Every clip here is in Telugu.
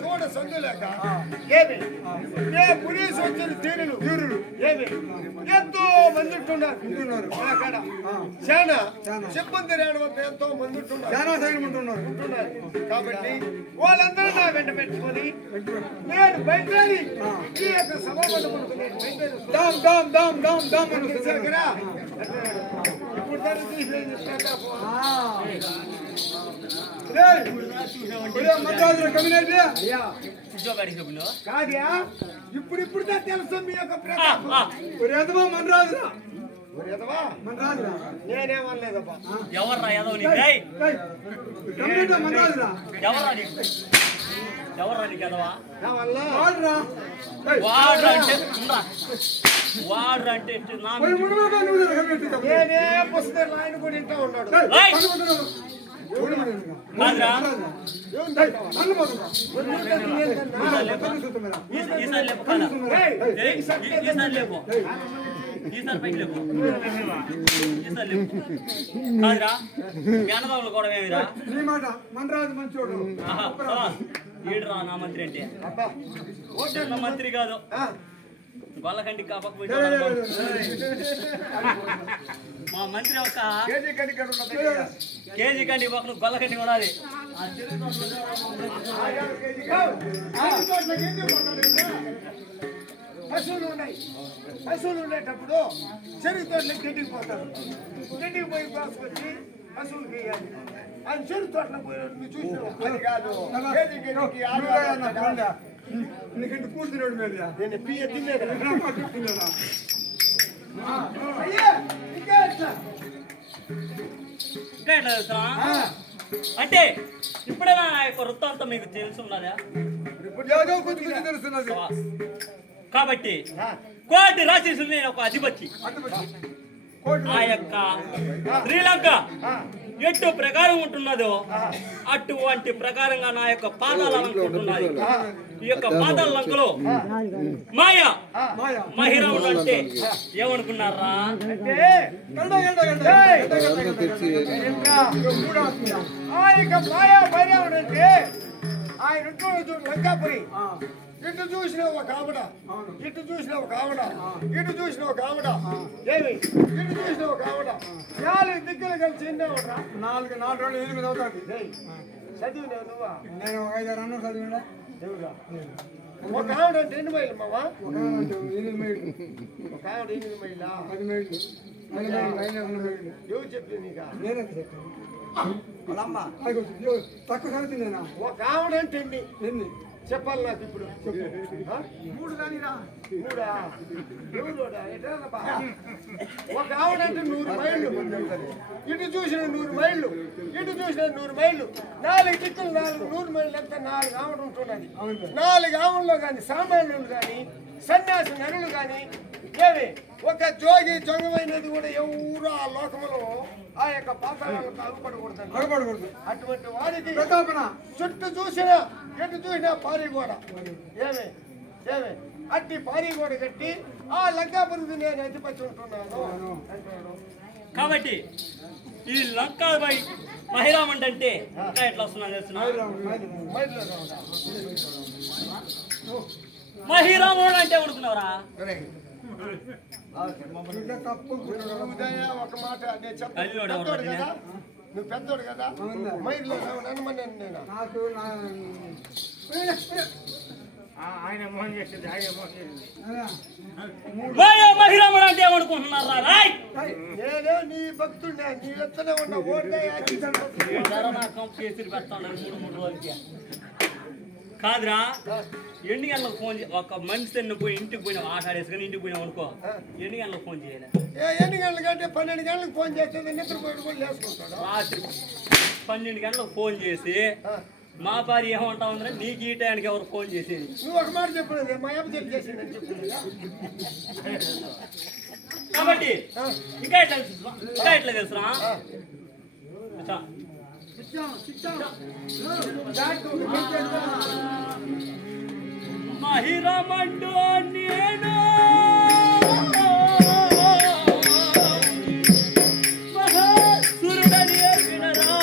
చూడ సందులేక ఏమి ఏ పురీస్ వచ్చిన తీరులు ఏమి ఎంతో మంది ఉంటున్నారు అక్కడ చాలా సిబ్బంది రావడం ఎంతో మంది ఉంటున్నారు కాబట్టి వాళ్ళందరూ నా వెంట పెట్టుకొని నేను బయటని ఈ యొక్క సభామండపం ఇప్పుడు కాదా ఇప్పుడు తెలుసు మీ యొక్క మనరాజురా నేనేమనలేదబ్బా ఎవర్రా యాదవ్ ఎవర్రా నీకు ఎదవా వాడు అంటే నేనే పుస్తకం ఆయన కూడా ఇంటా ఉన్నాడు ఈసారి పైకి లేపు కాదురా మేనదావులు కూడా ఏమిరా మనరాజు మంచోడు ఏడురా నా మంత్రి అంటే చిన్న మంత్రి కాదు గొల్లకంటి కాపకపోయి మా మంత్రి ఒక కేజీ కండి ఒక గొల్లకంటి కొనాలి పశువులు ఉండేటప్పుడు చెరుకు తోటలో గడ్డికి పోతారు గడ్డికి పోయి కోసుకొచ్చి పశువులకి వేయాలి ఆయన చెరుకు తోటలో పోయి చూసి కూర్చున్నాడు మీద నేను పియ్య తిన్నాను అంటే ఇప్పుడే నా యొక్క వృత్తాంతం మీకు తెలుసున్నదా తెలుస్తున్నది కాబట్టి కోటి రాశిసులు నేను ఒక అధిపతి ఆ యొక్క శ్రీలంక ఎట్టు ప్రకారం ఉంటున్నదో అటువంటి ప్రకారంగా నా యొక్క పాదాల లంక ఉంటున్నది. ఈ యొక్క పాదాల లంకలో మాయా మహిరావుడు అంటే ఏమనుకున్నారా? మాయా మహిరావుడు అంటే ఆయన లంకాపురి ఇటు చూసిన ఒక ఆవిడ ఇటు చూసిన ఒక ఆవిడ ఇటు చూసిన ఒక ఆవిడ ఏమి ఇటు చూసిన ఒక ఆవిడ 4 దిక్కులు కలిసి ఎన్నవరా 4 రోజులు 8 అవుతుంది చదివినా నువ్వా? నేను 5-6 అన్న చదివినా దేవుడా. ఒక ఆవిడ అంటే 8 మైళ్ళు మావా? ఒక ఆవిడ 8 మైళ్ళు. ఒక ఆవిడ 8 మైళ్ళా? 10 మైళ్ళు. 10 మైళ్ళు. ఎవరు చెప్పింది నీకా? నేనే చెప్పాను. తక్కువ చదివింది నేనా? ఒక ఆవిడ అంటే ఎన్ని చెప్పాలి నాకు ఇప్పుడు 3 కానీరా 3 ఒక ఆవిడ అంటే 100 మైళ్ళు ఇటు చూసిన 100 మైళ్ళు ఇటు చూసిన 100 మైళ్ళు 4 దిక్కులు 100 మైళ్ళు ఎంత 4 ఆవిడ ఉంటున్నది. 4 ఆవుల్లో కానీ సామాన్యులు కానీ సన్యాసి నరులు కానీ ఏమి ఒక జోగి జొంగమైనది కూడా ఎవరు ఆ లోకములో ఆ యొక్క పాత్రలకు అగపడకూడదు. అటువంటి వారికి చుట్టూ చూసినా ఎటు చూసినా పారిగోడ ఏమి ఏమి అట్టి పారిగోడ కట్టి ఆ లంకాపురికి నేను అధిపతి ఉంటున్నాను అంటున్నాను. కాబట్టి ఈ లంకాపై మహిరామండ్ అంటే ఇంకా ఎట్లా వస్తున్నా మహిరాముడు అంటే ఉడుకున్నావురా? ఒక మాట నేను చెప్తాను కదా, నువ్వు పెద్దోడు కదా మైర్లో నమ్మని నేను ఆయన మోహన్ చేసింది మహిరాముడు అంటే ఏమనుకుంటున్నారా? నేనే నీ భక్తుడినే నీ ఎత్తనే ఉన్న ఓట్లే కాదురా. ఎన్ని గంటలకు ఫోన్ ఒక మనిషి పోయి ఇంటికి పోయినా ఆట ఆడేసుకొని ఇంటికి పోయినావు అనుకో, ఎన్ని గంటలకు ఫోన్ చేయాలి? ఎన్ని గంటలకంటే 12 గంటలకు ఫోన్ చేస్తే నిద్రపోయి కూడా లేసుకుంటాడు. రాత్రి 12 గంటలకు ఫోన్ చేసి మా భార్య ఏమంటా ఉందంటే నీకు ఈ టైంకి ఎవరు ఫోన్ చేసేది? నువ్వు ఒక మాట చెప్పలేదు, మా అమ్మ చెప్పి చేసిందని చెప్తుంది. కాబట్టి ఇంకా ఎట్లా తెలుసురా? మహిరామంటూ నేను మహాసురుడని వినరా?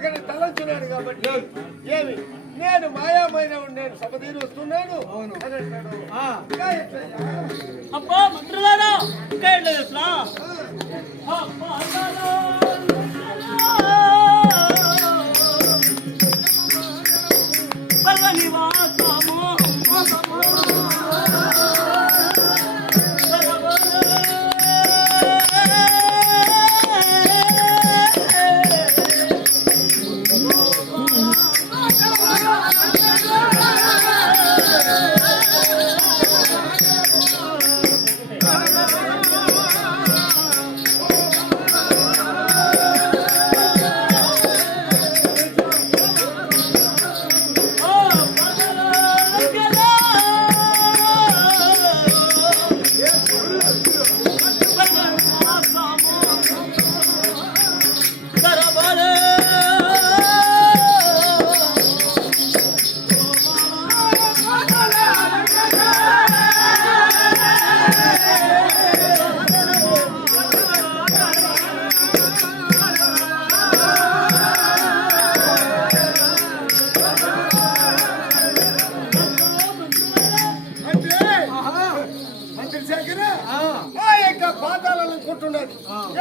ఒకటి తలంచున్నాడు కాబట్టి ఏమి నేను మాయామైన నేను సభ తీరి వస్తున్నాను అవును. అని అంటాడు. ఆ. ఇంకా ఎట్లయ్యా? అబ్బా మంత్రులారా ఇంకా ఏంటో తెలుసా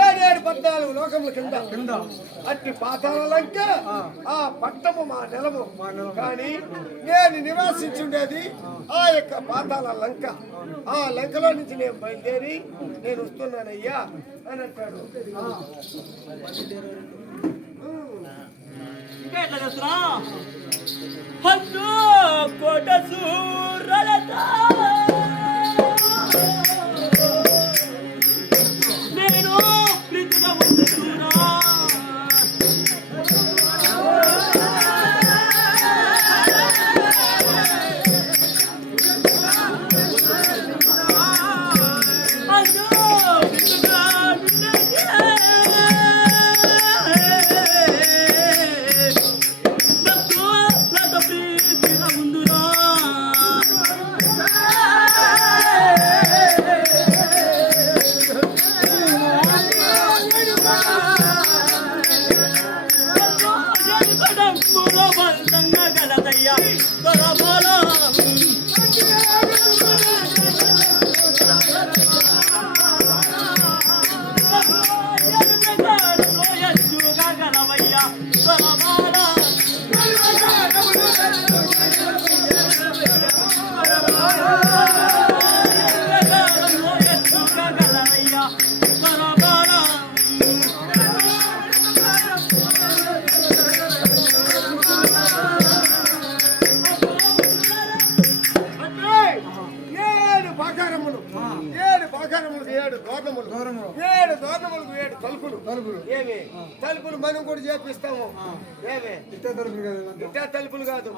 ఏడేడు 14 లోకముల కింద అట్టి పాతాళలంక ఆ పట్టము మా నెలము కానీ నేను నివాసించుండేది ఆ యొక్క పాతాళ లంక. ఆ లంకలో నుంచి నేను బయలుదేరి నేను వస్తున్నానయ్యా అని అంటాడు. ఇంకా ఎట్లా తెలుసురా హద్దు కోట సూర్రలతా నేను ప్రీతిగా ఉంటున్నా తలుపులు మనం కూడా చేపిస్తాము. ఏమే ఇట్లా తలుపులు కాదు,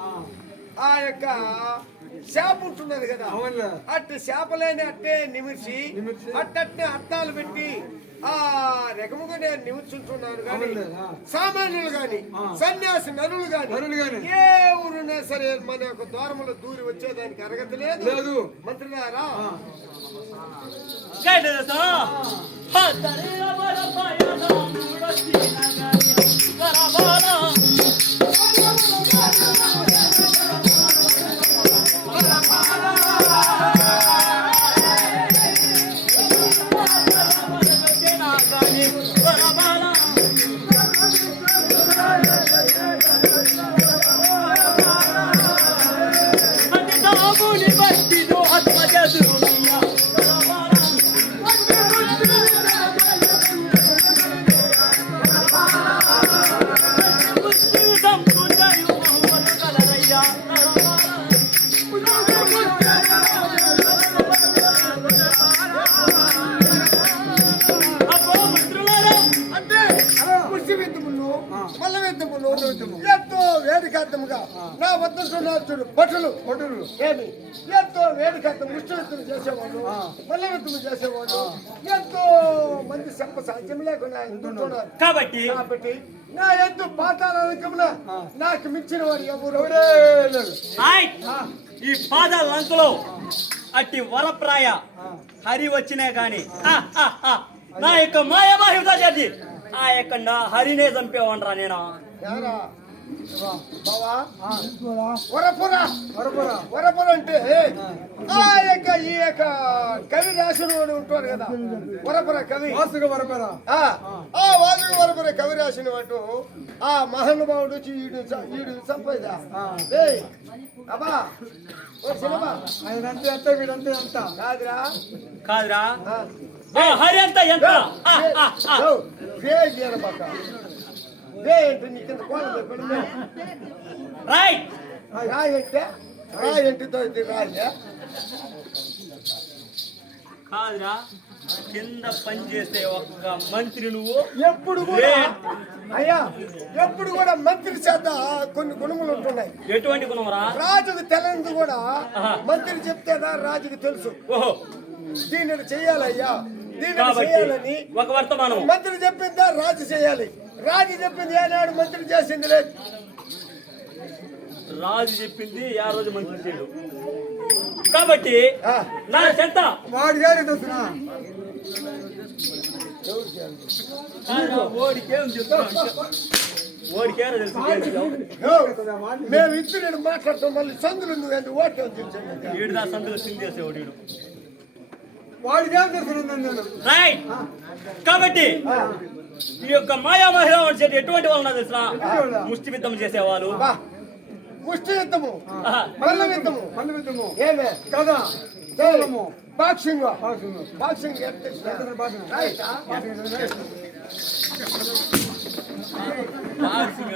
ఆ యొక్క చేప ఉంటున్నది కదా, అట్టి చేపలేని అట్టే నిమిర్చి అట్టట్టే అట్టాలు పెట్టి ఆ రకముగా నేను నిమిర్చుంటున్నాను. కానీ సామాన్యులు గాని సన్యాసి నరులు గాని ఏ ఊరున్నా సరే మన యొక్క ద్వారములో దూరి వచ్చేదానికి అర్హత లేదు. మంత్రులారా ఎంతో వేదికార్థముగా నా వద్ద చూడు భటులు ఏమి ఎంతో వేదికార్థం ముష్టివెత్తులు చేసేవాళ్ళు, మల్లవెత్తులు చేసేవాళ్ళు ఎంతో మంది చెప్ప సాధ్యం లేకుండా ఉంటున్నారు. కాబట్టి నా ఎంతో పాతాళంకమున నాకు మించిన వాడు ఎవరు లేదు. ఈ పాతాళ లంకలో అట్టి వరప్రాయ హరి వచ్చినా గాని నా యొక్క మాయమాహిత చేసి ఆ యొక్క నా హరినే చంపేవంటరా నేను. యారా బావా పోరా. వరపుర వరపోరా. వరపుర అంటే ఆ యొక్క ఈ యొక్క కవి రాసిన వాడు ఉంటాడు కదా వరపుర కవి వాసుగా వరపోరా. ఆ వాదుడు వరపుర కవి రాసిన వాడు ఆ మహానుభావుడు వచ్చి ఈడు సంపద అబ్బా ఓ సినిమా ఆయన అంతే అంత వీడంతే అంత. కాదురా కాదురా ఆ హరి అంత ఎంత ఏంటి నీ కింద కోళ్ళ పెడితే రైట్ రాయంటే రాయంటితో రాయే కాదురా కింద పని చేసే ఒక్క మంత్రి నువ్వు ఎప్పుడు కూడా అయ్యా ఎప్పుడు కూడా మంత్రి చేత కొన్ని గుణములు ఉంటున్నాయి. ఎటువంటి గుణమరా? రాజుకు తెలియదు కూడా మంత్రి చెప్తేదా రాజుకు తెలుసు. ఓహో దీనిని చెయ్యాలయ్యా దీనిని కాబట్టి చేయాలని ఒక వర్తమానం మంత్రి చెప్పిందా రాజు చేయాలి. రాజు చెప్పింది ఏనాడు మంత్రి చేసింది లేదు. రాజు చెప్పింది ఆ రోజు మంత్రి చేయడు. కాబట్టి నా చెత్త వాడి గారి తెలుసునా ఓడికేం చెప్తున్నా ఓడికేరో తెలుసు. మేము ఇద్దరు మాట్లాడతాం మళ్ళీ సందులు నువ్వు ఎందుకు ఓకే చూసాను వీడు దా సందులో సిందేసేవాడు వీడు. వాడి గారి తెలుసు నేను. రైట్ కాబట్టి ఈ యొక్క మాయా మహిళ వచ్చేది ఎటువంటి వాళ్ళు నాకు తెలుసా? ముష్టి యుద్ధం చేసేవాళ్ళు, ముష్టి యుద్ధము మల్ల యుద్ధము మళ్ళీ విద్యము ఏమే కదా చేయము బాక్సింగ్ బాక్సింగ్. బాక్సింగ్ బాక్సింగ్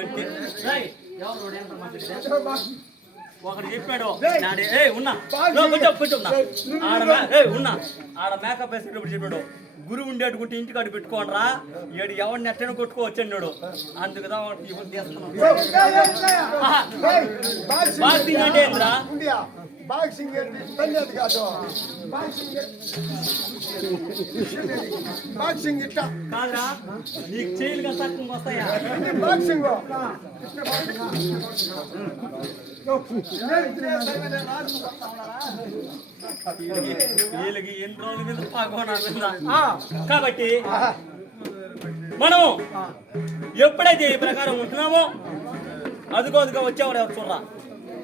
అంటే రైట్. ఎవరు ఎంత మంచిది? ఒకడు చెప్పాడు ఉన్నా కొంచెం ఉన్నా ఆడ మేకప్ వేసేటప్పుడు చెప్పాడు గురువు ఉండేటుకుంటే ఇంటికాడు పెట్టుకోనరా ఏడు ఎవరిని ఎట్టని కొట్టుకోవచ్చు అన్నాడు. అందుకుదా బాక్సింగ్ అంటే ఏంద్రా? బాక్సింగ్ తెలియదు కాదు బాక్సింగ్ ఇట్లా కాదురా నీకు చేయలుగా తక్కువ వస్తాయా? బాక్సింగ్ వీళ్ళకి ఎన్ని రోజుల మీద పాకోనా. కాబట్టి మనం ఎప్పుడైతే ఈ ప్రకారం ఉంటున్నామో అదిగో వచ్చేవాడు ఎవరు చూడరా.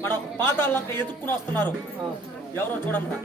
మన పాతాళ్ళంతా ఎత్తుక్కుని వస్తున్నారు ఎవరో చూడండి.